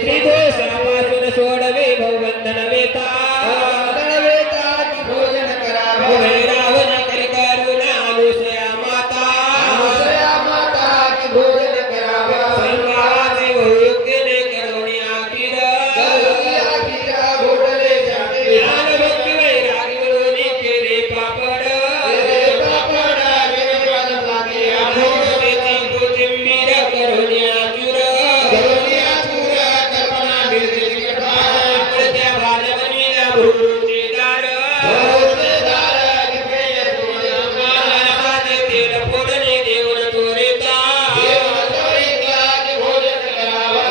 त्रिदोषापासून सोडवे भवबंधन वेता भोजन करावे वैरावण करी करुणा अनुसया माता की भोजन करावे संगाचे योग्यने करुणी आखिर घोटले जाते ज्ञान भक्ती वैरागी मिळून केले पापड त्याची कोथिंबीर करुणी आचुर त्या भाजपनीला भूचे दार तेल फोडणे देऊन तोरेता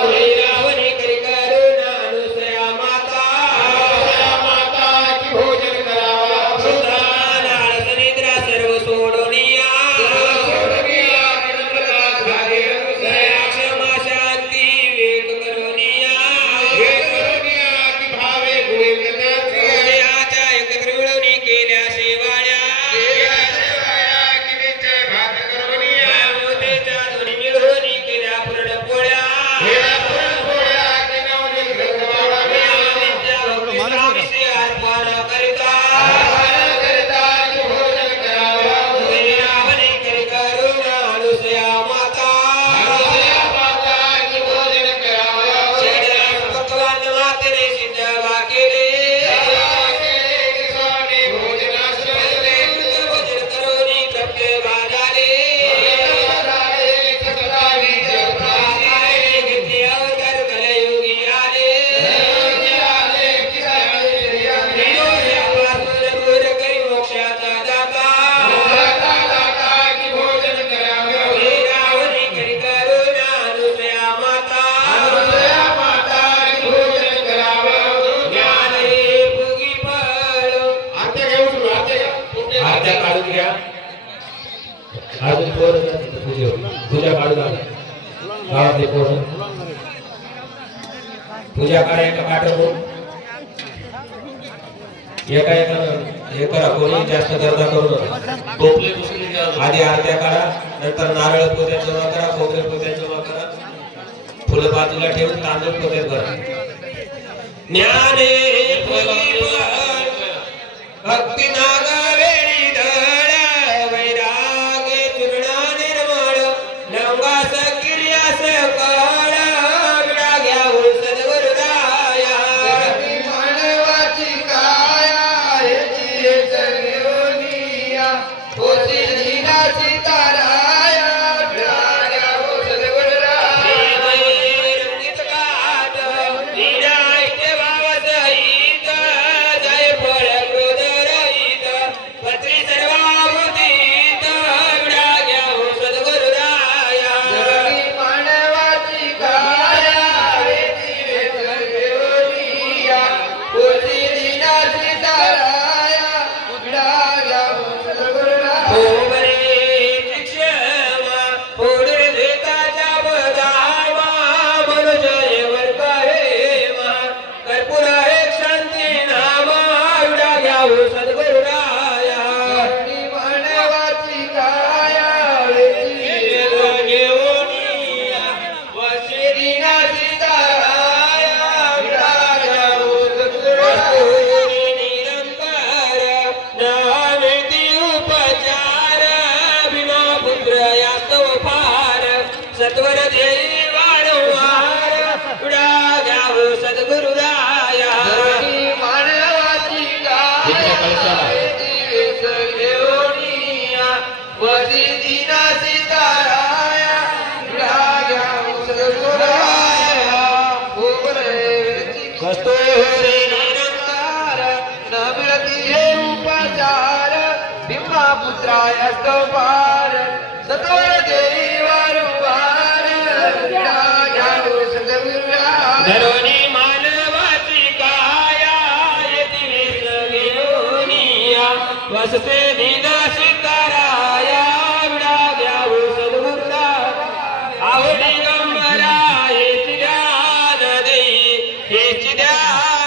वैरावणी करी करुणा अनुसया माता निद्रा सर्व सोडोनिया क्षमा शांती विवेक करुनिया एकत्र मिळवणी केल्या शेवाळ्या मानवतेच्या ध्वनी मिळवणी केल्या पुरणपोळ्या अर्पण करिता वैरावणी करी करुणा अनुसया माता पकवान मातेने सिद्धवा केले भोजन करुणी कपडे बाजारे घेतले अवतार कलयुगी आले त्रिदोषापासून दूर करी मोक्षाचा दाता वैरावणी करी करुणा अनुसया माता ज्ञान हे भोगी फळ आरत्या काढून घ्या अजून पोर पूजा काढू लागला गावातले पोर पूजा करा एका काठावर एका हे करा कोणी जास्त गर्दा करू नका आधी आरत्या काढा नंतर नारळ पोत्यात जमा करा खोबरे पोत्यात जमा करा फुलं बाजूला ठेवून तांदूळ पोत्यात भरा ज्ञाने भोगी फळ भक्ती नागावेळी धड वैरागे चूर्ण निर्मळ लंगास किर्यास कळ विडाग्याहून सद्गुरुराया मानवाची काया सीताराया रंगीत काट लीडायचे भावस हित जय फळ क्रोध रहित पत्री सर्वाभूतीत विडाग्याहून सद्गुरुराया मानवाची काया सीताराया सत्वर देई वारंवार उडा घ्याव सद्गुरुराया मानवाची वसी दीना सीताराया कस्तुरी निरंकार न मिळती हे उपचार बिंबा पुत्राय स्तोपार सत्वर देई वारंवार धरोनी मानवाची काया येती घेऊनिया वसते दिना सीताराया विडा घ्याव सद्गुरुरा आवडी गंभरा हेची ध्यान देई हेची ध्यान